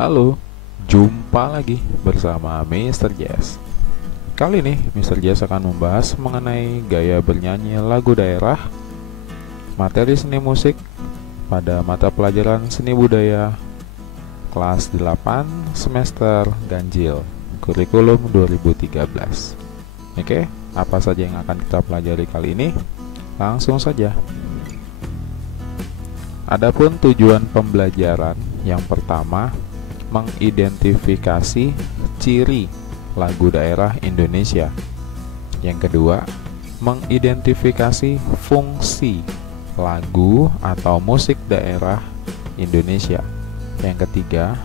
Halo, jumpa lagi bersama Mr. Jazz. Kali ini Mr. Jazz akan membahas mengenai gaya bernyanyi lagu daerah, materi seni musik pada mata pelajaran seni budaya kelas 8 semester ganjil kurikulum 2013. Oke, apa saja yang akan kita pelajari kali ini? Langsung saja. Adapun tujuan pembelajaran yang pertama, mengidentifikasi ciri lagu daerah Indonesia. Yang kedua, mengidentifikasi fungsi lagu atau musik daerah Indonesia. Yang ketiga,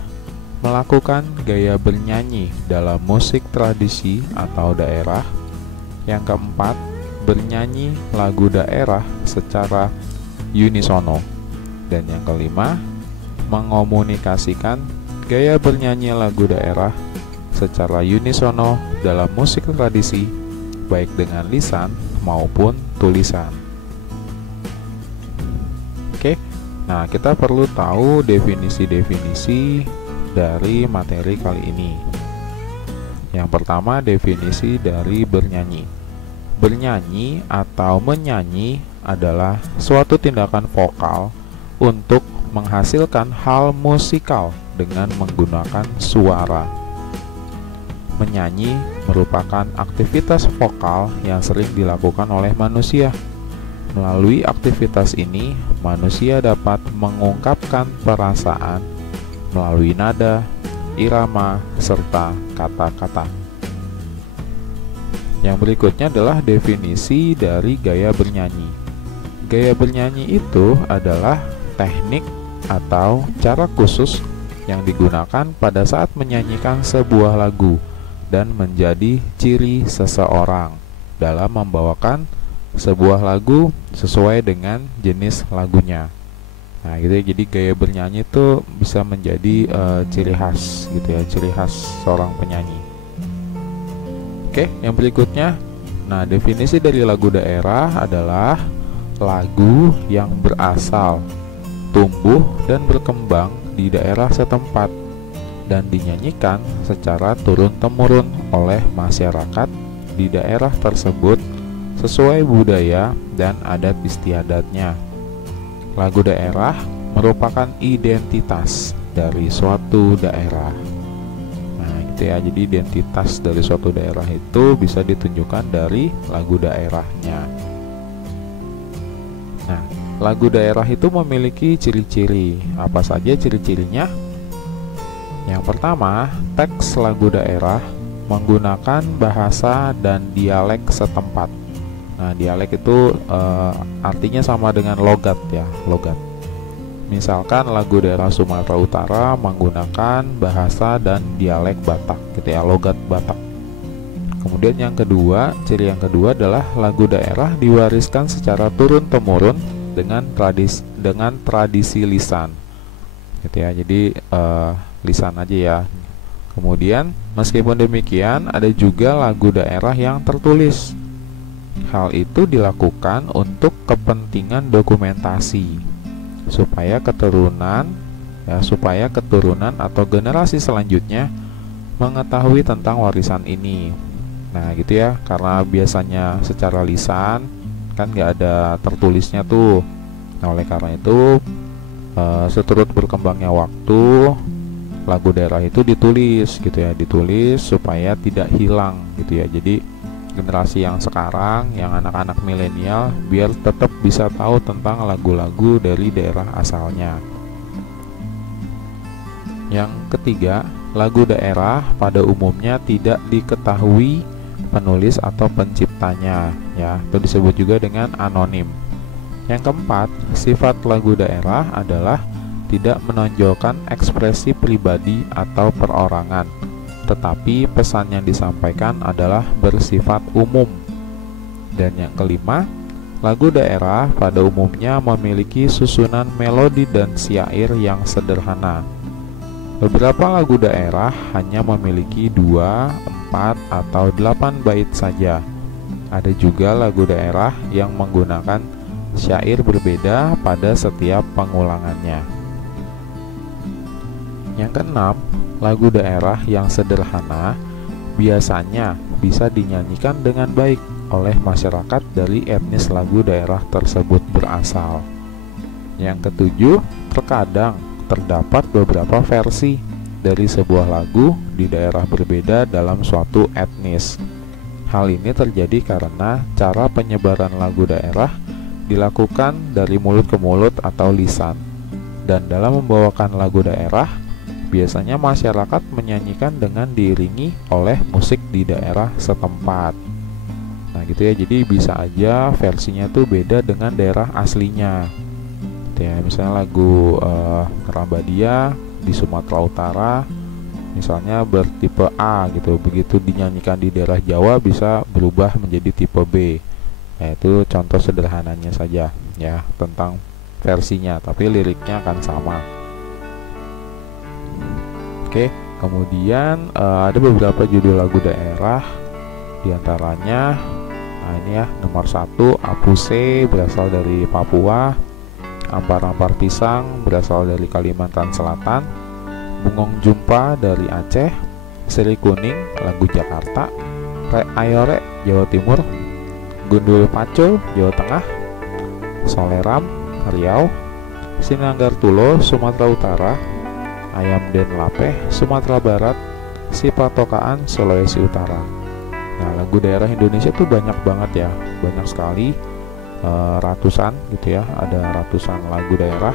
melakukan gaya bernyanyi dalam musik tradisi atau daerah. Yang keempat, bernyanyi lagu daerah secara unisono. Dan yang kelima, mengomunikasikan gaya bernyanyi lagu daerah secara unisono dalam musik tradisi, baik dengan lisan maupun tulisan. Oke, nah kita perlu tahu definisi-definisi dari materi kali ini. Yang pertama, definisi dari bernyanyi. Bernyanyi atau menyanyi adalah suatu tindakan vokal untuk menghasilkan hal musikal dengan menggunakan suara. Menyanyi merupakan aktivitas vokal yang sering dilakukan oleh manusia. Melalui aktivitas ini, manusia dapat mengungkapkan perasaan melalui nada, irama, serta kata-kata. Yang berikutnya adalah definisi dari gaya bernyanyi. Gaya bernyanyi itu adalah teknik atau cara khusus yang digunakan pada saat menyanyikan sebuah lagu dan menjadi ciri seseorang dalam membawakan sebuah lagu sesuai dengan jenis lagunya. Nah, gitu ya. Jadi gaya bernyanyi itu bisa menjadi ciri khas gitu ya, ciri khas seorang penyanyi. Oke, yang berikutnya, nah definisi dari lagu daerah adalah lagu yang berasal, tumbuh dan berkembang di daerah setempat dan dinyanyikan secara turun-temurun oleh masyarakat di daerah tersebut sesuai budaya dan adat istiadatnya. Lagu daerah merupakan identitas dari suatu daerah. Nah, gitu ya. Jadi identitas dari suatu daerah itu bisa ditunjukkan dari lagu daerahnya. Nah, lagu daerah itu memiliki ciri-ciri. Apa saja ciri-cirinya? Yang pertama, teks lagu daerah menggunakan bahasa dan dialek setempat. Nah, dialek itu artinya sama dengan logat ya, logat. Misalkan lagu daerah Sumatera Utara menggunakan bahasa dan dialek Batak, gitu ya, logat Batak. Kemudian yang kedua, ciri yang kedua adalah lagu daerah diwariskan secara turun-temurun dengan tradisi lisan, gitu ya. Jadi lisan aja ya. Kemudian meskipun demikian, ada juga lagu daerah yang tertulis. Hal itu dilakukan untuk kepentingan dokumentasi supaya keturunan atau generasi selanjutnya mengetahui tentang warisan ini. Nah, gitu ya, karena biasanya secara lisan kan nggak ada tertulisnya tuh. Nah, oleh karena itu seturut berkembangnya waktu, lagu daerah itu ditulis gitu ya, ditulis supaya tidak hilang gitu ya. Jadi generasi yang sekarang, yang anak-anak milenial, biar tetap bisa tahu tentang lagu-lagu dari daerah asalnya. Yang ketiga, lagu daerah pada umumnya tidak diketahui penulis atau penciptanya ya, atau disebut juga dengan anonim. Yang keempat, sifat lagu daerah adalah tidak menonjolkan ekspresi pribadi atau perorangan, tetapi pesan yang disampaikan adalah bersifat umum. Dan yang kelima, lagu daerah pada umumnya memiliki susunan melodi dan syair yang sederhana. Beberapa lagu daerah hanya memiliki 2, 4, atau 8 bait saja. Ada juga lagu daerah yang menggunakan syair berbeda pada setiap pengulangannya. Yang keenam, lagu daerah yang sederhana biasanya bisa dinyanyikan dengan baik oleh masyarakat dari etnis lagu daerah tersebut berasal. Yang ketujuh, terkadang terdapat beberapa versi dari sebuah lagu di daerah berbeda dalam suatu etnis. Hal ini terjadi karena cara penyebaran lagu daerah dilakukan dari mulut ke mulut atau lisan. Dan dalam membawakan lagu daerah, biasanya masyarakat menyanyikan dengan diiringi oleh musik di daerah setempat. Nah gitu ya, jadi bisa aja versinya tuh beda dengan daerah aslinya. Ya, misalnya lagu Kerambadia di Sumatera Utara misalnya bertipe A gitu, begitu dinyanyikan di daerah Jawa bisa berubah menjadi tipe B. Nah, itu contoh sederhananya saja ya tentang versinya, tapi liriknya akan sama. Oke, kemudian ada beberapa judul lagu daerah, diantaranya ini ya, nomor 1 Apuse berasal dari Papua, Ampar-ampar pisang berasal dari Kalimantan Selatan, Bungong Jumpa dari Aceh, Seri Kuning lagu Jakarta, Rek Ayore Jawa Timur, Gundul Pacul Jawa Tengah, Soleram Riau, Sinanggar Tulo Sumatera Utara, Ayam Den Lapeh Sumatera Barat, Sipatokaan Sulawesi Utara. Nah, lagu daerah Indonesia tuh banyak banget ya, banyak sekali, ratusan gitu ya, ada ratusan lagu daerah.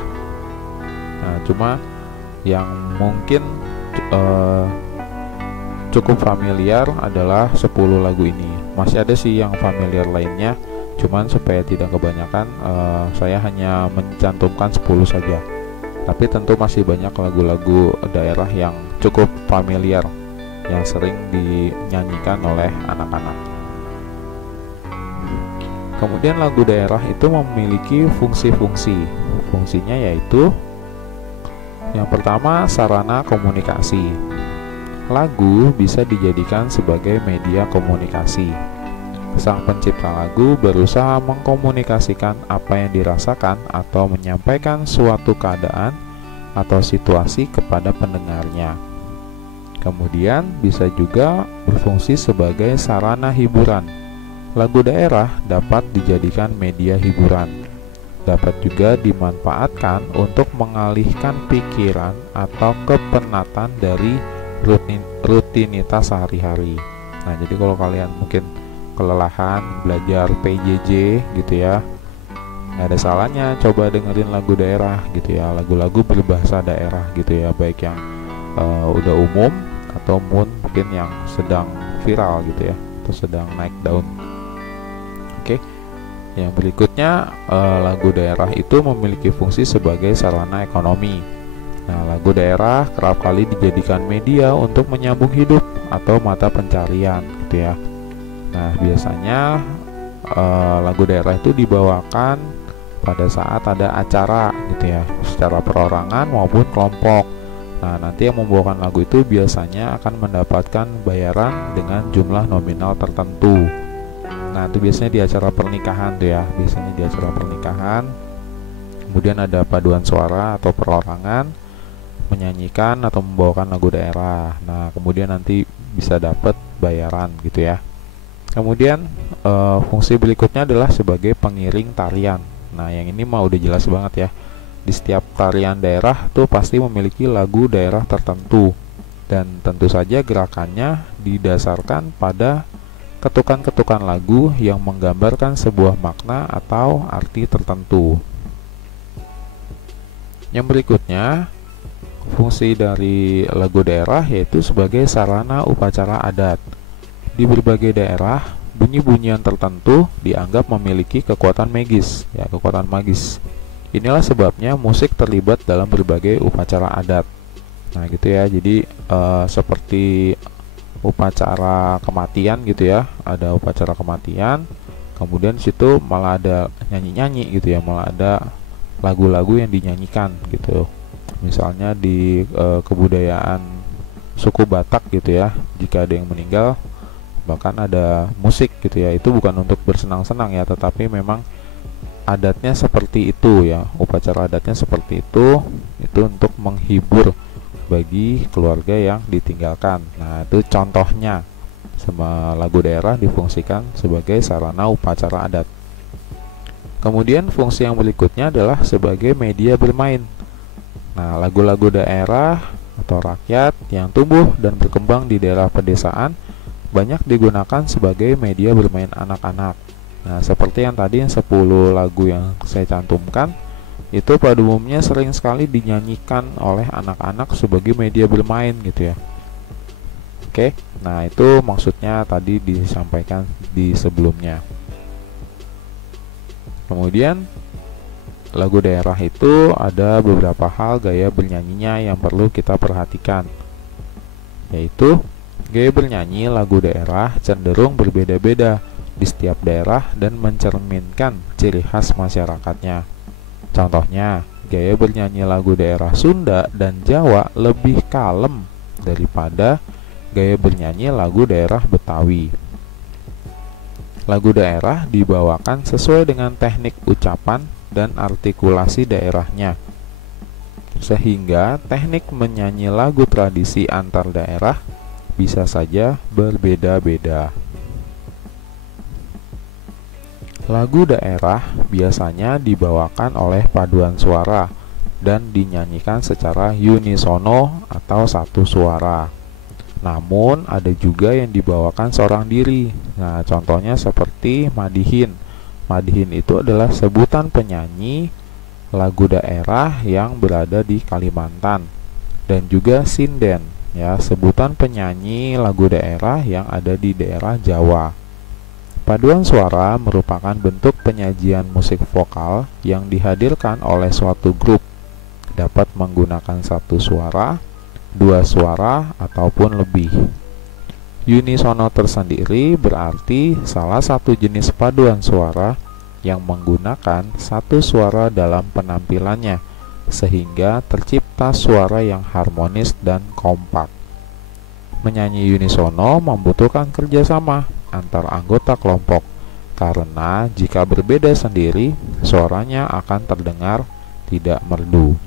Nah, cuma yang mungkin cukup familiar adalah 10 lagu ini. Masih ada sih yang familiar lainnya, cuman supaya tidak kebanyakan, saya hanya mencantumkan 10 saja. Tapi tentu masih banyak lagu-lagu daerah yang cukup familiar, yang sering dinyanyikan oleh anak-anak. Kemudian lagu daerah itu memiliki fungsi-fungsi. Fungsinya yaitu yang pertama, sarana komunikasi. Lagu bisa dijadikan sebagai media komunikasi. Sang pencipta lagu berusaha mengkomunikasikan apa yang dirasakan atau menyampaikan suatu keadaan atau situasi kepada pendengarnya. Kemudian bisa juga berfungsi sebagai sarana hiburan. Lagu daerah dapat dijadikan media hiburan. Dapat juga dimanfaatkan untuk mengalihkan pikiran atau kepenatan dari rutinitas sehari-hari. Nah, jadi kalau kalian mungkin kelelahan belajar PJJ gitu ya, nggak ada salahnya coba dengerin lagu daerah gitu ya, lagu-lagu berbahasa daerah gitu ya, baik yang udah umum atau mungkin yang sedang viral gitu ya, atau sedang naik daun. Oke, yang berikutnya, lagu daerah itu memiliki fungsi sebagai sarana ekonomi. Nah, lagu daerah kerap kali dijadikan media untuk menyambung hidup atau mata pencarian gitu ya. Nah, biasanya lagu daerah itu dibawakan pada saat ada acara gitu ya, secara perorangan maupun kelompok. Nah, nanti yang membawakan lagu itu biasanya akan mendapatkan bayaran dengan jumlah nominal tertentu. Nah, itu biasanya di acara pernikahan tuh ya, biasanya di acara pernikahan. Kemudian ada paduan suara atau perorangan menyanyikan atau membawakan lagu daerah. Nah, kemudian nanti bisa dapat bayaran gitu ya. Kemudian fungsi berikutnya adalah sebagai pengiring tarian. Nah, yang ini mah udah jelas banget ya. Di setiap tarian daerah tuh pasti memiliki lagu daerah tertentu, dan tentu saja gerakannya didasarkan pada ketukan-ketukan lagu yang menggambarkan sebuah makna atau arti tertentu. Yang berikutnya, fungsi dari lagu daerah yaitu sebagai sarana upacara adat. Di berbagai daerah, bunyi-bunyian tertentu dianggap memiliki kekuatan magis, ya, kekuatan magis. Inilah sebabnya musik terlibat dalam berbagai upacara adat. Nah, gitu ya. Jadi seperti upacara kematian gitu ya, ada upacara kematian, kemudian situ malah ada nyanyi-nyanyi gitu ya, malah ada lagu-lagu yang dinyanyikan gitu. Misalnya di kebudayaan suku Batak gitu ya, jika ada yang meninggal bahkan ada musik gitu ya. Itu bukan untuk bersenang-senang ya, tetapi memang adatnya seperti itu ya, upacara adatnya seperti itu untuk menghibur bagi keluarga yang ditinggalkan. Nah, itu contohnya. Semua lagu daerah difungsikan sebagai sarana upacara adat. Kemudian fungsi yang berikutnya adalah sebagai media bermain. Nah, lagu-lagu daerah atau rakyat yang tumbuh dan berkembang di daerah pedesaan banyak digunakan sebagai media bermain anak-anak. Nah, seperti yang tadi 10 lagu yang saya cantumkan, itu pada umumnya sering sekali dinyanyikan oleh anak-anak sebagai media bermain gitu ya. Oke, nah itu maksudnya tadi disampaikan di sebelumnya. Kemudian lagu daerah itu ada beberapa hal gaya bernyanyinya yang perlu kita perhatikan, yaitu gaya bernyanyi lagu daerah cenderung berbeda-beda di setiap daerah dan mencerminkan ciri khas masyarakatnya. Contohnya, gaya bernyanyi lagu daerah Sunda dan Jawa lebih kalem daripada gaya bernyanyi lagu daerah Betawi. Lagu daerah dibawakan sesuai dengan teknik ucapan dan artikulasi daerahnya, sehingga teknik menyanyi lagu tradisi antar daerah bisa saja berbeda-beda. Lagu daerah biasanya dibawakan oleh paduan suara dan dinyanyikan secara unisono atau satu suara. Namun ada juga yang dibawakan seorang diri. Nah, contohnya seperti Madihin. Madihin itu adalah sebutan penyanyi lagu daerah yang berada di Kalimantan, dan juga sinden, ya, sebutan penyanyi lagu daerah yang ada di daerah Jawa. Paduan suara merupakan bentuk penyajian musik vokal yang dihadirkan oleh suatu grup, dapat menggunakan satu suara, dua suara, ataupun lebih. Unisono tersendiri berarti salah satu jenis paduan suara yang menggunakan satu suara dalam penampilannya, sehingga tercipta suara yang harmonis dan kompak. Menyanyi unisono membutuhkan kerjasama antar anggota kelompok, karena jika berbeda sendiri, suaranya akan terdengar tidak merdu.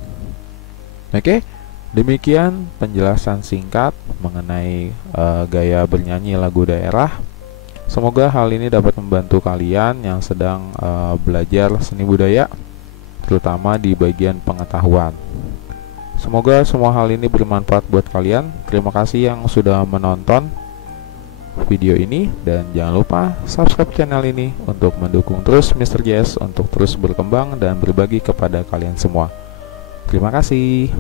Oke, demikian penjelasan singkat mengenai gaya bernyanyi lagu daerah. Semoga hal ini dapat membantu kalian yang sedang belajar seni budaya, terutama di bagian pengetahuan. Semoga semua hal ini bermanfaat buat kalian. Terima kasih yang sudah menonton video ini, dan jangan lupa subscribe channel ini untuk mendukung terus Mr. JS untuk terus berkembang dan berbagi kepada kalian semua. Terima kasih.